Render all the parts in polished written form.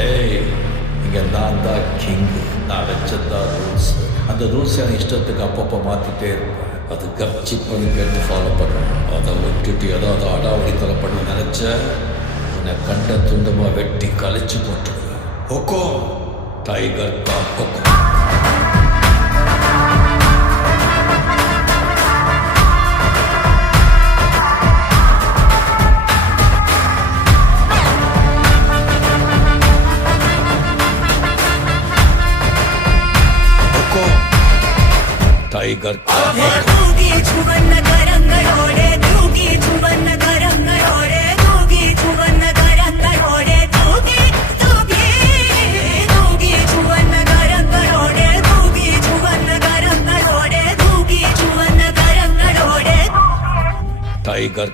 ஏய், இங்க நான் தான் கிங். நான் வச்சதான் ரூல்ஸ். அந்த ரூல்ஸ் எனக்கு இஷ்டத்துக்கு அப்பப்போ மாற்றிட்டே இருப்பேன். அது கப்சி பண்ணி கேட்டு ஃபாலோ பண்ணுவேன். அதை விட்டுட்டு ஏதாவது அடாவடித்தலை பண்ண நினச்ச உன்னை கண்ட துண்டமாக வெட்டி கழிச்சு போட்டுடுவேன். ஹொக்கோ டைகர் கா ஹொக்கோ. टाइगर तूगी चुवन्न करंगळोडे तूगी चुवन्न करंगळोडे तूगी चुवन्न करंगळोडे तूगी तूगी तूगी चुवन्न करंगळोडे तूगी चुवन्न करंगळोडे तूगी चुवन्न करंगळोडे टाइगर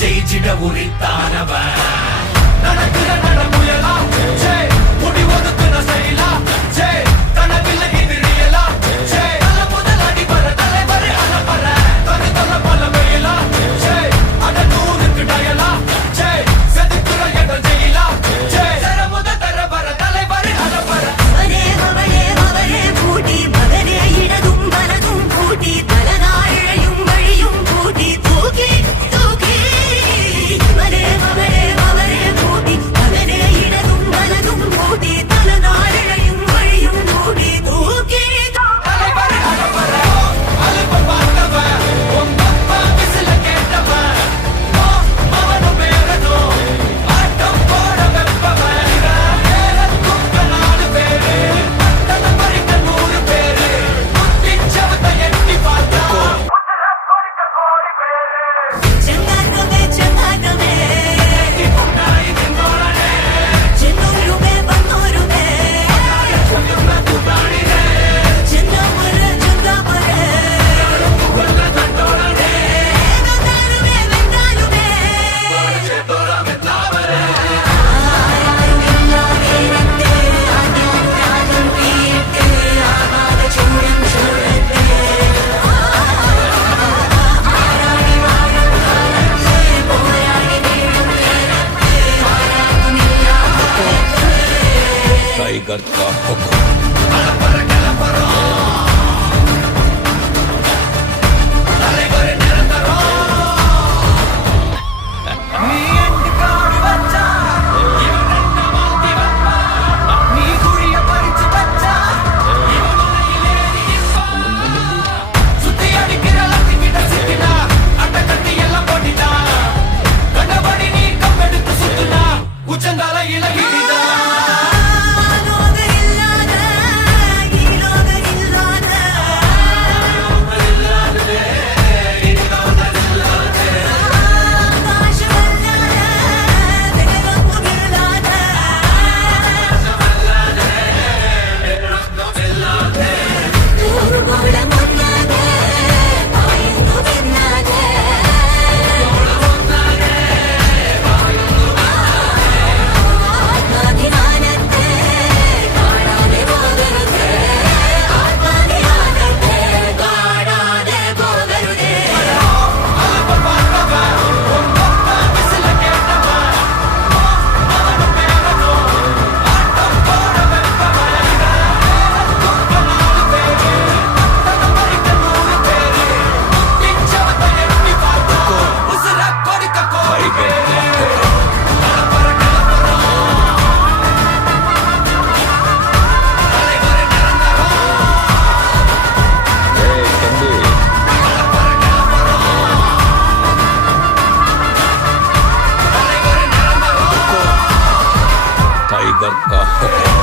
ஜெயிச்சிட உரித்தானவன் நடக்கிற நடமுயலா ஜே முடி ஒதுக்குன செயலா ஜே கனவில்ல இது ரியலா ஜே நல்ல முதல் அடிபர தலைவரே அலப்பற தனி தல பல மேலா ஜே அட நூறுக்கு டயலா ஜே செதுக்குற எட ஜெயிலா ஜே தர முத தர வர தலைவரே அலப்பற அவரே அவரே அவரே பூட்டி மகனே இடதும் வலதும் பூட்டி தலநாழையும் வழியும் பூட்டி தூக்கி தூக்கி அவரே அவரே அவரே பூட்டி மகனே இடதும் வலதும் பூட்டி தலநாழையும் வழியும் பூட்டி தூக்கி தலைவரே அலப்பற அலப்ப பார்த்தவன் உங்க அப்பா விசில கேட்டவன் மவனு பேரனோ ஆட்டம் போட வெப்பவன் ஏறத்துக்க 4 பேரு பட்டத பறிக்க 100 பேரு முத்திச்சவத்தை எட்டி பார்த்தா உசுர கொடுக்க கோடி பேரு செங்காட்டமே செங்காட்டமே உண்டாய் திங்கோளனே சென்னூருமே வந்தூருமே சொல்லுங்க துதாடினே செந்தாமர செந்தாமர உள்ள தட்டோளனே வெந்தாலுமே வெந்தாலுமே சேத்தோள மெத்தாவரே ஆராரும் இல்லாமே ரத்தே ஆட்டம் ராகம் தீட்டு ஆகாத சூடம் சூழத்தே ஆராடி வாழும் காலத்தே போராடி வீழும் நேரத்தே ஆராரும் இல்லாமே टाइगर का हुक्म. அலப்பற கிளம்பறோம் தலைவர் நிரந்தரம் நீ எண்டு காடி வச்சா இவன் என்ன மாத்தி வைப்பா நீ குழிய பறிச்சு வச்சா இவன் மலையிலே நிற்பா சுத்தி அடிக்கிற லத்திக்கிட்ட சிக்கினா அட்ட கட்டி எல்லாம் போட்டிட்டா கண்டபடி நீ கம்பெடுத்து சுத்துனா உச்சந்தால இலகிட்டா ஆனோக இல்லாத ஈரோக இல்லாத ஆகாஷம் இல்லாத வெகவம் இல்லாத ஊர்கோளம் இல்லாத பாயுங்கு பின்னாத ஆத்மாதியானத்தே காணாதே போகருதே ஆத்மாதியானத்தே காணாதே போகருதே ஏய் தம்பி, टाइगर का हुक्म.